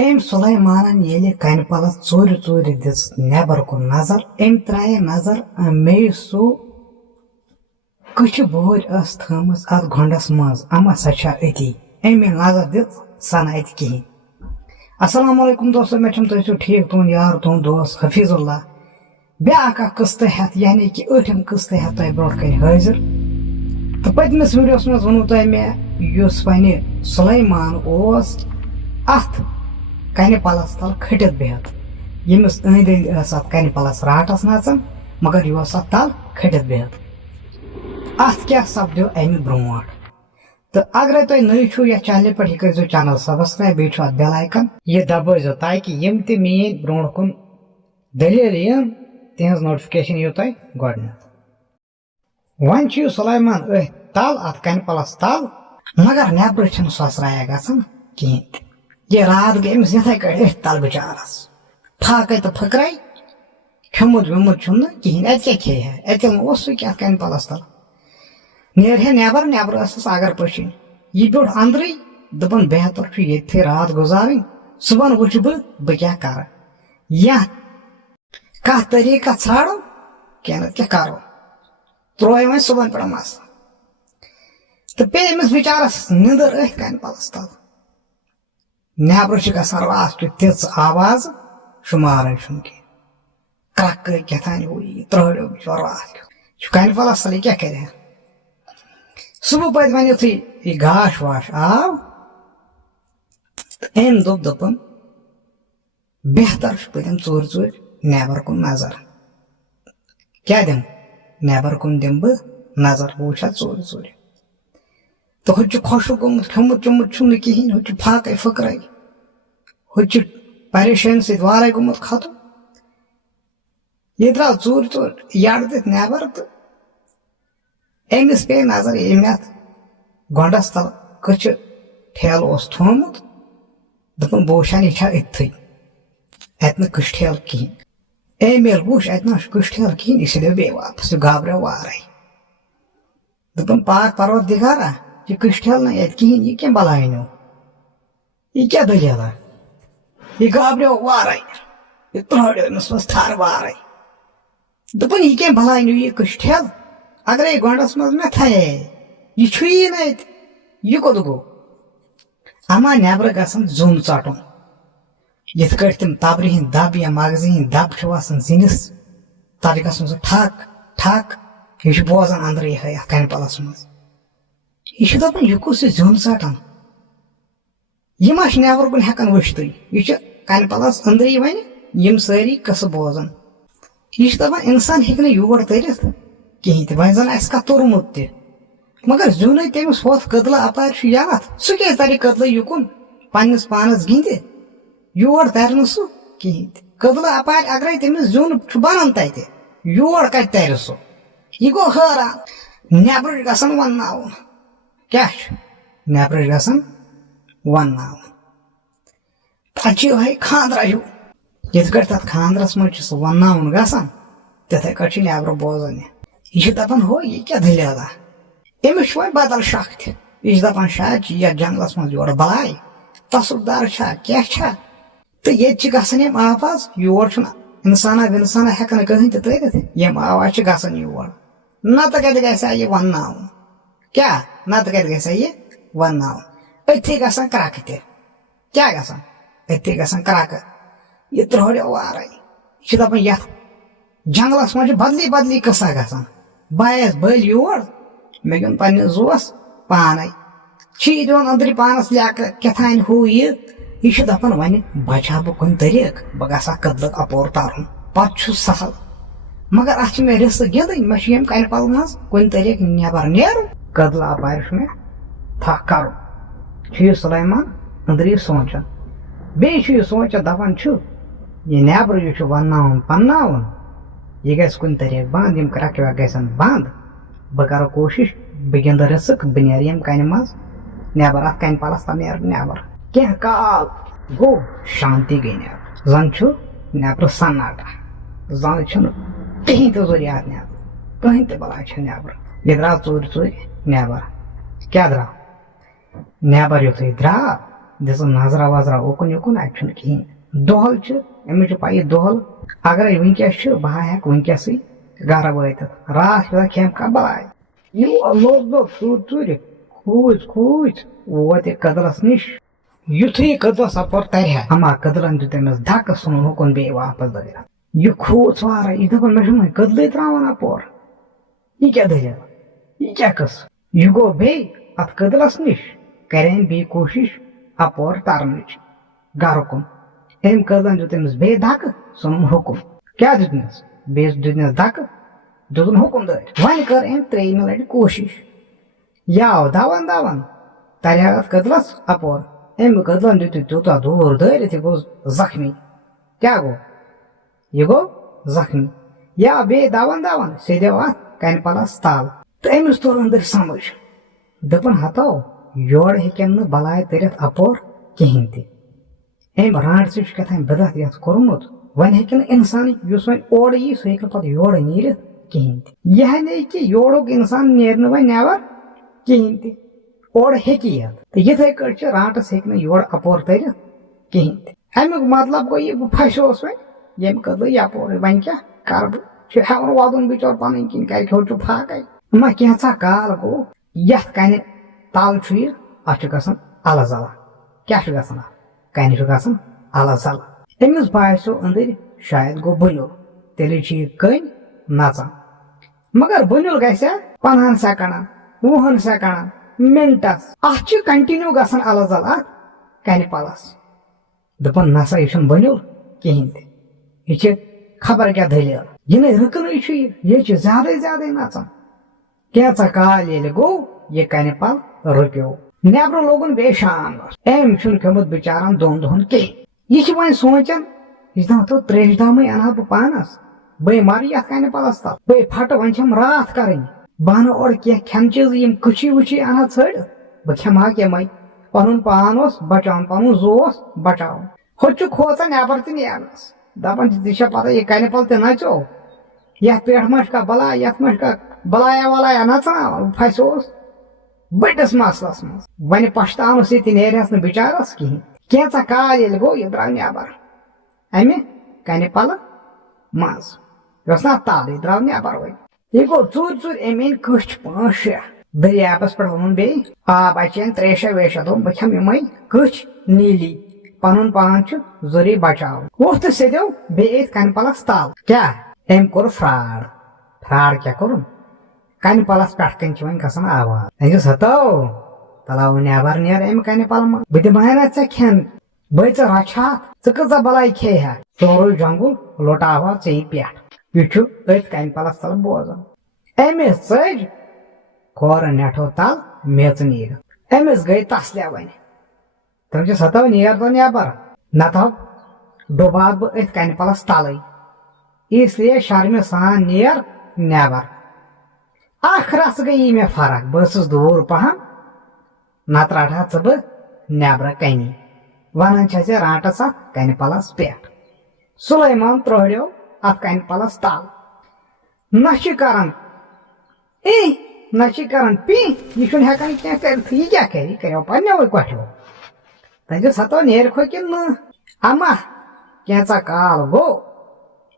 أمۍ سُلیمانن ییٚلہِ کنہِ پلس ژوٗرِ ژوٗرِ دِژ نٮ۪بر کُن نظر أمۍ ترٛایے نظر مےٚ سُہ کٕچھِ بوٗرۍ ٲس تھٲمٕژ اتھ گۄنڈس منٛز اما سۄ چھا أتی أمۍ نظر دِژ سۄ نہٕ اتہِ کِہیٖنۍ. السلام علیکم دوستو، مےٚ چھُم تُہۍ چھِو ٹھیٖک تُہُنٛد یار تُہُنٛد دوست حفیظ اللہ بیٛاکھ اکھ قٕسطہٕ ہٮ۪تھ یعنی کہِ ٲٹھِم قٕسطہٕ ہٮ۪تھ تۄہہِ برونٛٹھ کَنہِ حٲضِر. تہٕ پٔتمِس ویٖڈیوَس منٛز ووٚنوٕ تۄہہِ مےٚ یُس وۄنۍ سُلیمان اوس اتھ کنہِ پلس تل کھٔٹِتھ بِہِتھ ییٚمِس أنٛدۍ أنٛدۍ ٲس اتھ کنہِ پلس راٹس نژان مگر یہِ اوس اتھ تل کھٔٹِتھ بِہِتھ. اتھ کیٛاہ سپدیو امہِ برونٛٹھ تہٕ اگرے تُہۍ نٔے چھِو یتھ چینلہِ پٮ۪ٹھ یہِ کٔرۍزیو چینل سبسکرایب بیٚیہِ چھُ اتھ بیل آیکن یہِ دبٲیزیو تاکہِ یِم تہِ میٲنۍ برونٛٹھ کُن دٔلیٖل یِن تِہنٛز نوٹفکیشن یِیو تۄہہِ گۄڈنیتھ. وۄنۍ چھُ یہِ سُلیمان أتھۍ تل اتھ کنہِ پلس تل مگر نٮ۪برٕ چھِنہٕ سۄسرایا گژھان کِہیٖنۍ تہِ. یہِ راتھ گٔے أمِس یِتھے کٔٹھۍ أتھۍ تل بِچارس پھاکے تہٕ پھٕکرے کھیوٚمُت ویوٚمُت چھُم نہٕ کِہیٖنۍ. اَتہِ کیٛاہ کھیٚیہِ ہا اَتہِ اوس سُہ کیٛاہ کنہِ پلس تل نیرِ ہے نٮ۪بر ٲسٕس اگر پٔشِنۍ یہِ بیوٗٹھ اندرٕے دوٚپُن بہتر چھُ ییٚتھٕے راتھ گُزارٕنۍ صبحن وٕچھٕ بہٕ کیٛاہ کرٕ یا کانٛہہ طریٖقہ ژھانڈو کینٛہہ نتہٕ کیٛاہ کرو تروے وۄنۍ صبحن پٮ۪ٹھ مسلہٕ تہٕ پیٚیہِ أمِس بِچارس نِندٕر أتھۍ کنہِ پلس تل. نٮ۪برٕ چھِ گژھان راتھ کیُتھ تِژھ آواز شُمارٕے چھُنہٕ کینٛہہ کرکہٕ کیٛاہتانۍ ہُہ یہِ ترٛہٲڑیو بِچور راتھ کیُتھ چھُ کنہِ پلس تل یہِ کیٛاہ کرِ ہا. صبح پتہٕ وۄنۍ یُتھُے یہِ گاش واش آو تہٕ أمۍ دوٚپُن بہتر چھُ بہٕ دِمہٕ ژوٗرِ ژوٗرِ نٮ۪بر کُن نظر. کیٛاہ دِمہٕ نٮ۪بر کُن دِمہٕ بہٕ نظر بہٕ وٕچھِ ہا ژوٗرِ ژوٗرِ تہٕ ہُتہِ چھُ خۄشک گوٚمُت کھیوٚمُت چوٚمُت چھُم نہٕ کِہیٖنۍ ہُتہِ چھُ پھاکے پھٕکرے ہُتہِ چھُ پریشٲنی سۭتۍ وارے گوٚمُت ختم. یہِ درٛاو ژوٗرِ ژوٗرِ یڈ دِتھ نٮ۪بر تہٕ أمِس پیٚیہِ نظر ییٚمۍ اتھ گۄنڈس تل کٕچھِ ٹھیلہٕ اوس تھوٚومُت دوٚپُن بہٕ وٕچھن یہِ چھا أتھٕے اتہِ نہٕ کٕچھِ ٹھیلہٕ کِہیٖنۍ. أمۍ ییٚلہِ وٕچھ اتہِ نہ چھُ کٕچھِ ٹھیلہٕ کِہیٖنۍ یہِ سیدیو بیٚیہِ واپس یہِ گابریو وارے دوٚپُن پاک پروردِگارا یہِ کٕچھِ ٹھیلہٕ نہٕ اتہِ کِہیٖنۍ یہِ کیٚمۍ بلاے نیوٗ یہِ کیٛاہ دٔلیٖلا یہِ گابریو وارے یہِ ترٛہٲڑیو أمِس منٛز تھر وارے دوٚپُن یہِ کیٚمۍ بلاے نیوٗ یہِ کٕچھِ ٹھیلہٕ اگرے گۄنڈس منٛز مےٚ تھایے یہِ چھُیی نہٕ اتہِ یہِ کوٚت گوٚو. اما نٮ۪برٕ گژھان زوٚن ژٹُن یِتھ کٲٹھۍ تِم تبرِ ہٕنٛدۍ دب یا مغزِ ہٕنٛدۍ دب چھِ وسان زِنِس تتھ چھِ گژھان سُہ ٹھک ٹھک یہِ چھُ بوزان انٛدرٕ یِہے اتھ کنہِ پلس منٛز یہِ چھُ دپان یہِ کُس یہِ زیُن ژٹان یہِ ما چھِ نٮ۪بر کُن ہٮ۪کان وٕچھتٕے یہِ چھُ کنہِ پلس أنٛدری وۄنۍ یِم سٲری قٕصہٕ بوزان. یہِ چھُ دپان انسان ہیٚکہِ نہٕ یور تٔرِتھ کِہیٖنۍ تہِ وۄنۍ زن آسہِ کانٛہہ توٚرمُت تہِ مگر زیُنٕے تٔمِس ہوٚتھ کٔدلہٕ اپارِ چھُ یتھ سُہ کیٛازِ ترِ کٔدلہٕ یُکُن پننِس پانس گِنٛدِ یور ترِ نہٕ سُہ کِہیٖنۍ تہِ. کٔدلہٕ اپارِ اگرے تٔمِس زیُن چھُ بنان تتہِ یور کتہِ ترِ سُہ یہِ گوٚو حٲران. نٮ۪برٕ چھُ گژھان ونناوُن کیٛاہ چھُ نٮ۪برٕ چھُ گژھان ونناوُن تتہِ چھُ یِہوے خانٛدرا ہیوٗ یِتھ کٲٹھۍ تتھ خانٛدرس منٛز چھُ سُہ ونناوُن گژھان تِتھے کٲٹھۍ چھُ نٮ۪برٕ بوزان یہِ چھُ دپان ہو یہِ کیٛاہ دٔلیٖلا أمِس چھُ وۄنۍ بدل شک تہِ یہِ چھُ دپان شاید چھِ یتھ جنگلس منٛز یورٕ بلاے تصُک در چھا کیٛاہ چھا تہٕ ییٚتہِ چھِ گژھان یِم آواز یور چھُنہٕ انسانا وِنسانا ہٮ۪کان کٕہٕنۍ تہِ تٔرِتھ یِم آواز چھِ گژھان یور نتہٕ کتہِ گژھِ ہا یہِ ونناوُن کیٛاہ نتہٕ کتہِ گژھِ ہا یہِ ونناوُن أتھی گژھان کرکہٕ تہِ کیٛاہ گژھان أتھی گژھان کرکہٕ یہِ ترٛہٲڑیو وارے یہِ چھُ دپان یتھ جنگلس منٛز چھِ بدلی بدلی قٕصہ گژھان بہٕ آیس بٔلۍ یور مےٚ گیُنٛد پننِس زُوس پانے چھِ یہِ دِوان أنٛدرِ پانس لیٚکہٕ کیٛاہتانۍ ہُہ یہِ چھُ دپان وۄنۍ بچہٕ ہا بہٕ کُنہِ طریٖقہٕ بہٕ گژھٕ ہا کٔدلہٕ اپور ترُن پتہٕ چھُ سہل مگر اتھ چھِ مےٚ رِسہٕ گِنٛدٕنۍ مےٚ چھُ ییٚمہِ کنہِ پلہٕ منٛز کُنہِ طریٖقہٕ نٮ۪بر نیرُن کٔدلہٕ اپارِ چھُ مےٚ تھکھ کرُن چھُ یہِ سُلیمان أنٛدری سونٛچان. بیٚیہِ چھُ یہِ سونٛچان دپان چھُ یہِ نٮ۪برٕ یہِ چھُ ونناوُن پنناوُن یہِ گژھِ کُنہِ طریٖقہٕ بنٛد یِم کرکہٕ وکہٕ گژھن بنٛد بہٕ کرٕ کوٗشش بہٕ گِنٛدٕ رِسک بہٕ نیرٕ ییٚمہِ کنہِ منٛز نٮ۪بر اتھ کنہِ پلس تل نیرٕ نٮ۪بر. کینٛہہ کال گوٚو شانتی گٔے نٮ۪بر زن چھُ نٮ۪برٕ سناٹا زن چھُنہٕ کٕہٕنۍ تہِ ضروٗریات نٮ۪بر کٕہٕنۍ تہِ بلاے چھِ نٮ۪بر. یہِ درٛاو ژوٗرِ ژوٗرِ نٮ۪بر کیٛاہ درٛاو نٮ۪بر یُتھُے درٛاو دس نظرا وزرا اوکن یوکن اتھ کہین دہل امس پی دہل اگر ونکس بہ ہیک ونکس گھر وات رات پہ کھیم کا بلاے لوگ ژور ژور کھوٗژ کھوٗژ ووت کدلس نش یتھے کدلس اپور ترہا اما کدلن دیت أمس دھکہ ژھنُن ہُکن بیٚیہِ واپس دٲرِتھ یہ کھوٗژ وارے یہ دپان مےٚ چھُنہٕ وۄنۍ کدلٕے تراوان اپور یہ کیٛاہ دٔلیٖل یہ کیٛاہ قٕصہٕ یہ گوٚو بیٚیہِ اتھ کدلس نش کرین بیٚیہِ کوٗشش اپور ترنٕچ گرٕ کُن أمۍ کدلن دیُت أمِس بیٚیہِ دھکہ ژھنُن حُکم کیٛاہ دیُتنس بیٚیِس دیُتنس دھکہ دِتُن حُکم دٲرِتھ وۄنۍ کٔر أمۍ ترٛیٚیمہِ لٹہِ کوٗشش یہ آو دون دون ترہا اتھ کدلس اپور أمۍ کدلن دیُت تیوٗتاہ دوٗر دٲرِتھ یہِ گوٚو زخمی کیٛاہ گوٚو یہ گوٚو زخمی یہ آو بیٚیہِ دون دون سیدیو اتھ کنہِ پلس تل تہٕ أمِس توٚر أنٛدٕرۍ سمجھ دپان ہتو یورٕ ہیٚکن نہٕ بلاے تٔرِتھ اپور کہیٖنۍ تہِ أمۍ رانٛٹژٕ چھُ کیٛاہ تام بدتھ یتھ کوٚرمُت وۄنۍ ہیٚکہِ نہٕ اِنسان یُس وۄنۍ اورٕ یی سُہ ہیٚکہِ نہٕ پتہٕ یورٕ نیٖرِتھ کہیٖنۍ تہِ یہِ ہنے کہِ یورُک انسان نیرِ نہٕ وۄنۍ نٮ۪بر کہیٖنۍ تہِ اورٕ ہیٚکہِ یِتھ تہٕ یِتھے کٲٹھۍ چھِ رانٛٹس ہیٚکہِ نہٕ یورٕ اپور تٔرِتھ کہیٖنۍ تہِ امیُک مطلب گوٚو یہِ بہٕ پھسیوس وۄنۍ ییٚمہِ کدلہٕ یپورٕے وۄنۍ کیٛاہ کرٕ بہٕ چھُ ہٮ۪وان وَدُن بِچور پنٕنۍ کِنۍ کَرِ ہیوٚر چھُ پھاکَے ما کینٛژھا کال گوٚو یتھ کنہِ تل چھُ یہِ اتھ چھُ گژھان الہٕ زلہ کیٛاہ چھُ گژھان اتھ کنہِ چھُ گژھان الہٕ زلہ أمِس باسیو أنٛدٕرۍ شاید گوٚو بُنیُل تیٚلہِ چھِ یہِ کٔنۍ نژان مگر بُنیُل گژھِ 15 سیکنڈن 20 سیکنڈن منٹس اتھ چھِ کنٹِنیو گژھان الہٕ زلہ اتھ کنہِ پلس دپان نسا یہِ چھُنہٕ بُنیُل کہیٖنۍ تہِ یہ چھِ خبر کیٛاہ دٔلیٖل یہِ نَے رُکنٕے چھُ یہِ چھُ زیادے زیادے نژان کینٛژھا کال ییٚلہِ گوٚو یہِ کنہِ پل رُکیو نیبرٕ لوگُن بیٚیہِ شام أمۍ چھُنہٕ کھیوٚمُت بِچارن 2 دۄہن کہیٖنۍ یہِ چھِ وۄنۍ سونٛچان یہِ چھِ دپان تو تریشہِ دامٕے انہا بہٕ پانس بے مر یتھ کنہِ پلس تل بے پھٹہٕ وۄنۍ چھم راتھ کرٕنۍ بہٕ انہٕ اورٕ کینٛہہ کھٮ۪ن چیٖزٕ یِم کُچھی وُچھی انہا ژھٔڑِتھ بہٕ کھٮ۪مہٕ ہا کیٚمے پنُن پان اوس بچاوُن پنُن زُو اوس بچاوُن ہوٚتہِ چھُ کھوژان نٮ۪بر تہِ نیرنس دپان ژےٚ چھےٚ پتہ یہِ کنہِ پل تہِ نژیو یتھ پٮ۪ٹھ ما چھُ کانٛہہ بلاے یتھ ما چھُ کانٛہہ بلایا ولایا نژناوان بہٕ پھسیوس بٔڑِس مسلس منٛز وۄنۍ پشتاونس یہِ تہِ نیرہس نہٕ بِچارس کہیٖنۍ کینٛژھا کال ییٚلہِ گوٚو یہِ درٛاو نٮ۪بر امہِ کنہِ پلہٕ منٛز یہِ اوس نا تل یہِ درٛاو نٮ۪بر وۄنۍ یہِ گوٚو ژوٗرِ ژوٗرِ أمۍ أنۍ کٔچھ 5-6 دٔریابس پٮ۪ٹھ ووٚنُن بیٚیہِ آب اچین 3-6 دوٚپُن بہٕ کھٮ۪مہٕ یِمے کٔچھ نیٖلی پنُن پان چھُ ضروٗری بچاوُن ووٚتھ تہٕ سیدیو بیٚیہِ أتھۍ کنہِ پلس تل کیٛاہ أمۍ کوٚر فراڈ کیٛاہ کوٚرُن کنہِ پلس پٮ۪ٹھ کنہِ چھِ وۄنۍ گژھان آواز أکِس ہتو تلاو نٮ۪بر نیر امہِ کنہِ پلہٕ منٛز بہٕ دِمہٕ ہا نا ژےٚ کھٮ۪ن بٔے ژٕ رچھہاتھ ژٕ کۭژاہ بلاے کھیٚیہِ ہا سورُے جنگُل لُٹاوہا ژےٚ پٮ۪ٹھ یہِ چھُ أتھۍ کنہِ پلس تل بوزان أمِس ژٔج کھورٕ نٮ۪ٹھو تل میژ نیٖرِتھ أمِس گٔے تسلیا وۄنۍ تٔمۍ چھِ ہتو نیر تو نٮ۪بر نتہٕ ڈُبات بہٕ أتھۍ کنہِ پلس تلٕے اس لیے شرمہِ سان نیر نٮ۪بر اکھ رژھ گٔیی مےٚ فرق بہٕ ٲسٕس دوٗر پہم نتہٕ رٹہا ژٕ بہٕ نٮ۪برٕ کَنی ونان چھس یہِ رانٛٹس اتھ کنہِ پلس پٮ۪ٹھ سُلیمان ترٛوہڑیو اتھ کنہِ پلس تل نہ چھِ کران نہ چھِ کران پی یہِ چھُنہٕ ہٮ۪کان کینٛہہ کٔرِتھٕے یہِ کیٛاہ کرِ یہِ کریو پننیوے کۄٹھیو تتہِ ہتو نیرِکھو کِنہٕ نہٕ اما کینٛژھا کال گوٚو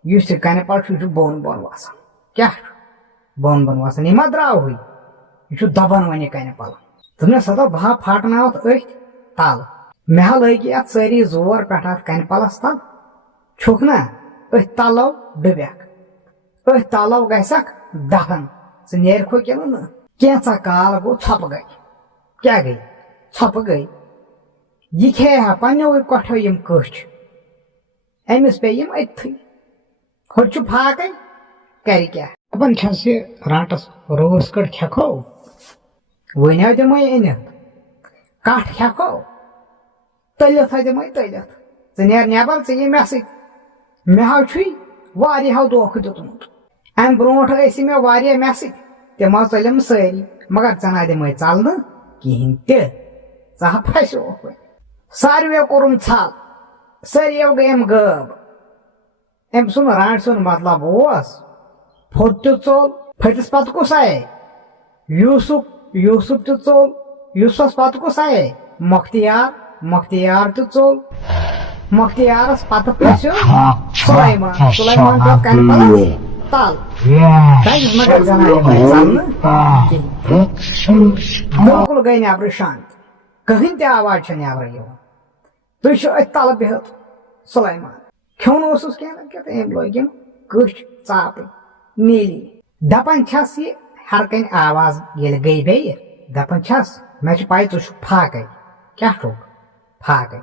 یُس یہِ کنہِ پل چھُ یہِ چھُ بۄن بۄن وسان کیٛاہ چھُ بۄن بۄن وسان یہِ ما درٛاوٕے یہِ چھُ دبان وۄنۍ یہِ کنہِ پل دوٚپنس ہتو بہٕ ہا پھاٹناوتھ أتھۍ تل مےٚ ہا لٲگۍ اتھ سٲری زور پٮ۪ٹھ اتھ کنہِ پلس تل چھُکھ نا أتھۍ تلو ڈُبیکھ أتھۍ تلو گژھکھ دفن ژٕ نیرکھو کِنہٕ نہٕ کینٛژھا کال گوٚو ژھۄپہٕ گٔے کیٛاہ گٔے ژھۄپہٕ گٔے یہِ کھیٚیہِ ہا پننیوے کۄٹھیو یِم کٔچھ أمِس پیٚیہِ یِم أتتھٕے ہوٚتہِ چھُ پھاکَے کرِ کیٛاہ دپان چھس یہِ رانٛٹس روٗس کٔڑ کھٮ۪کھو وٕنیو دِمے أنِتھ کٹھ کھٮ۪کھو تٔلِتھ ہا دِمے تٔلِتھ ژٕ نیر نٮ۪بر ژٕ یہِ مےٚ سۭتۍ مےٚ حظ چھُے واریاہو دھوکہٕ دیُتمُت امہِ برونٛٹھ ٲسی مےٚ واریاہ مےٚ سۭتۍ تِم حظ ژٔلِم سٲری مگر ژٕ نہ دِمے ژلنہٕ کہیٖنۍ تہِ ژٕ ہا پھسیوکھ وۄنۍ ساروِیو کوٚرُم ژھل سٲرِیو گٔیم غٲب أمۍ سُنٛد رانٛٹہِ سُنٛد مطلب اوس پھوٚت تہِ ژوٚل پھٔٹِس پتہٕ کُس آیے یوٗسُف تہِ ژوٚل یوٗسفس پتہٕ کُس آیے مۄختیار مختیار تہِ ژوٚل مختیارس پتہٕ پھسیو سُلیمان سُلیمان پیوٚو کنہِ پلس تل تتہِ مگر زنانہِ بٲے ژلنہٕ کِہیٖنۍ بِلکُل گٔے نٮ۪برٕ شانتی کٕہٕنۍ تہِ آواز چھےٚ نٮ۪برٕ یِوان تُہۍ چھِو أتھۍ تلہٕ بِہِتھ سُلیمان کھیوٚن اوسُس کینٛہہ نہ کینٛہہ تہٕ أمۍ لٲگِم کٔچھ ژاپٕنۍ نیٖلی دپان چھس یہِ ہر کنہِ آواز ییٚلہِ گٔے بیٚیہِ دپان چھس مےٚ چھِ پاے ژٕ چھُکھ پھاکَے کیٛاہ چھُکھ پھاکَے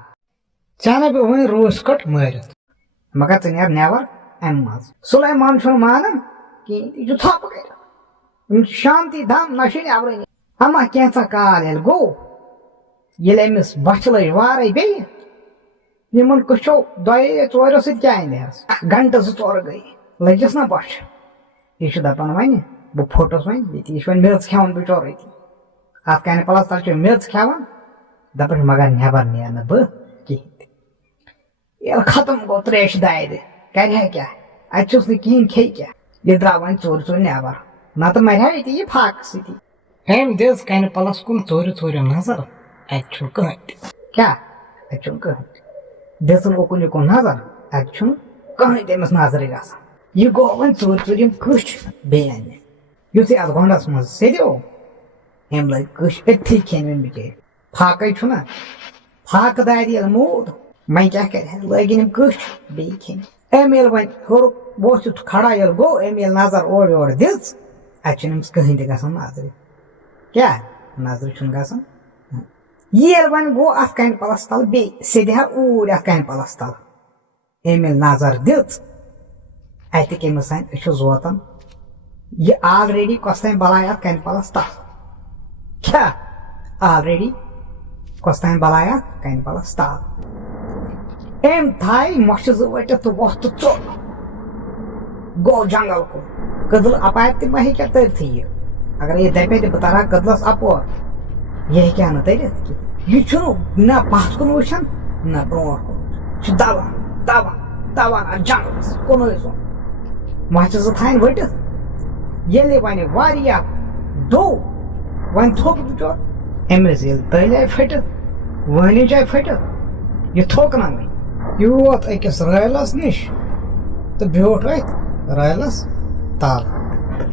ژےٚ نہ بہٕ وۄنۍ روٗس کٔٹ مٲرِتھ مگر ژٕ نیر نٮ۪بر امہِ منٛز سُلیمان چھُنہٕ مانان کِہیٖنۍ یہِ چھُ ژھۄپہٕ کٔرِتھ أمِس چھِ شانتی دم نہ چھُ نٮ۪برٕے اما کینٛژھا کال ییٚلہِ گوٚو ییٚلہِ أمِس بۄچھِ لٔج وارے بیٚیہِ یِمن کٔچھو دۄیو ژوریو سۭتۍ کیٛاہ اندِہس گنٹہٕ 2-4 گٔے لٔجِس نا بۄچھِ یہِ چھُ دپان وۄنۍ بہٕ پھُٹُس وۄنۍ ییٚتہِ یہِ چھُ وۄنۍ میٚژ کھٮ۪وان بِچور أتی اتھ کنہِ پلس تل چھُ میٚژ کھٮ۪وان دپان چھُ مگر نٮ۪بر نیرنہٕ بہٕ کِہیٖنۍ تہِ ییٚلہِ ختم گوٚو تریشہِ دارِ کرِ ہا کیٛاہ اتہِ چھُس نہٕ کِہیٖنۍ کھیٚیہِ کیٛاہ یہِ درٛاو وۄنۍ ژوٗرِ نٮ۪بر نتہٕ مرِ ہا ییٚتی یہِ پھاکہٕ سۭتی أمۍ دِژ کنہِ پلس کُن ژوٗرِ نظر اتہِ چھُنہٕ کٕہٕنۍ تہِ کیٛاہ اتہِ چھُنہٕ کٕہٕنۍ تہِ دِژٕن اوکُن یِکُن نظر اتہِ چھُنہٕ کٕہٕنۍ تہِ أمِس نظرٕے گژھان یہِ گوٚو وۄنۍ ژوٗرِ یِم کٔچھ بیٚیہِ اننہِ یُتھُے اتھ گۄنڈس منٛز سیٚدیو أمۍ لٲگۍ کٔچھ أتھی کھٮ۪نہِ وۄنۍ بِچٲرۍ پھاکَے چھُنہ پھاکہٕ دارِ ییٚلہِ موٗد وۄنۍ کیٛاہ کرِ ہا لٲگِن یِم کٔچھ بیٚیہِ کھٮ۪نہِ أمۍ ییٚلہِ وۄنۍ ہیوٚر ووٚتھ کھڑا ییٚلہِ گوٚو أمۍ ییٚلہِ نظر اورٕ یورٕ دِژ اتہِ چھُنہٕ أمِس کٕہٕنۍ تہِ گژھان نظرِ کیٛاہ نظرِ چھُنہٕ گژھان ییٚلہِ وۄنۍ گوٚو اتھ کنہِ پلس تل بیٚیہِ سیٚدِ ہا اوٗرۍ اتھ کنہِ پلس تل أمۍ ییٚلہِ نظر دِژ اتِکۍ أمِس سانہِ أچھِ زوتن یہِ آلریڈی کۄس تانۍ بلاے اتھ کنہِ پلس تل کیٛاہ آلریڈی کۄس تانۍ بلاے اتھ کنہِ پلس تل أمۍ تھایہِ مۄچھِ 2 ؤٹِتھ تہٕ ووٚتھ تہٕ ژوٚل گوٚو جنگل کُن کٔدٕل اپارِ تہِ ما ہیٚکہِ ہا تٔرتھٕے یہِ اگر یہِ دپہِ تہِ بہٕ ترٕ ہا کٔدلس اپور یہِ ہیٚکہِ ہا نہٕ تٔرِتھ کینٛہہ یہِ چھُنہٕ نہ پتھ کُن وٕچھان نہ برونٛٹھ کُن یہِ چھُ دوان اتھ جنگلس کُنُے زوٚن مۄچھِ 2 تھاین ؤٹِتھ ییٚلہِ وۄنۍ واریاہ دوٚو وۄنۍ تھوٚک بِچور أمِس ییٚلہِ تٔلۍ آیہِ پھٔٹِتھ وٲنِج آیہِ پھٔٹِتھ یہِ تھوٚک نہ وۄنۍ یہِ ووت أکِس رٲیلس نِش تہٕ بیوٗٹھ أتھۍ رٲیلس تل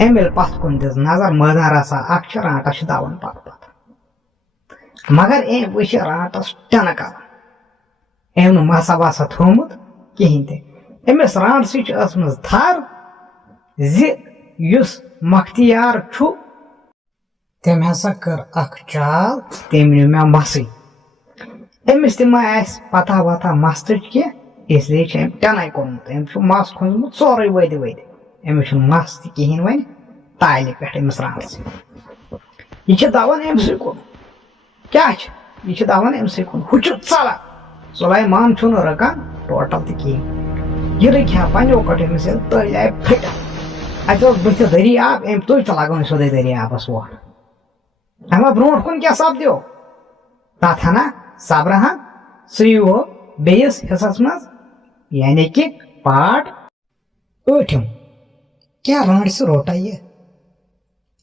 أمۍ ییٚلہِ پتھ کُن دِژ نظر مٲدان رژھا اکھ چھِ رانٛٹس چھِ دوان پتہٕ مگر أمۍ وٕچھِ رانٛٹس ٹٮ۪نہٕ کلہٕ أمۍ نہٕ مسا وسا تھوٚومُت کِہیٖنۍ تہِ أمِس رانٛٹسٕے چھِ ٲسمٕژ تھر زِ یُس مختیار چھُ تٔمۍ ہسا کٔر اکھ چال تٔمۍ نیوٗ مےٚ مسٕے أمِس تہِ ما آسہِ پتہ وتہ مستٕچ کینٛہہ اسلیے چھِ أمۍ ٹٮ۪نَے کوٚرمُت أمۍ چھُ مس کھوٗنجمُت سورُے ؤدِ أمِس چھُنہٕ مس تہِ کِہیٖنۍ وۄنۍ تالہِ پٮ۪ٹھ أمِس رانٛٹسٕے یہِ چھِ دوان أمسٕے کُن کیٛاہ چھِ یہِ چھِ دوان أمسٕے کُن ہُہ چھُ ژلان سُلیمان چھُنہٕ رُکان ٹوٹل تہِ کِہیٖنۍ یہِ رٕکہِ ہا پنجو کٔٹھ أمِس ییٚلہِ تٔلۍ آیہِ پھٔٹِتھ اتہِ اوس بٕتھِ دٔریاب أمۍ تُج تہٕ لگٲوٕن سیوٚدُے دٔریابس ووٚٹھ اما برونٛٹھ کُن کیٛاہ سپدیو تتھ ہنا صبرٕ ہن سُہ یِیو بیٚیِس حِصس منٛز یعنی کہِ پاٹ 8 کیٛاہ رانٛڈسہِ روٹا یہِ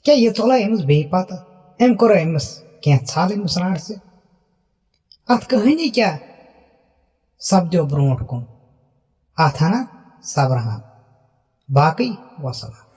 کیٛاہ یہِ ژوٚلا أمِس بیٚیہِ پتہٕ أمۍ کوٚر أمِس کینٛہہ ژھل أمِس رانٛڈسہِ اتھ کہانی کیٛاہ سپدیو برونٛٹھ کُن اتھ ہنا صبرٕ ہن باقٕے وسلام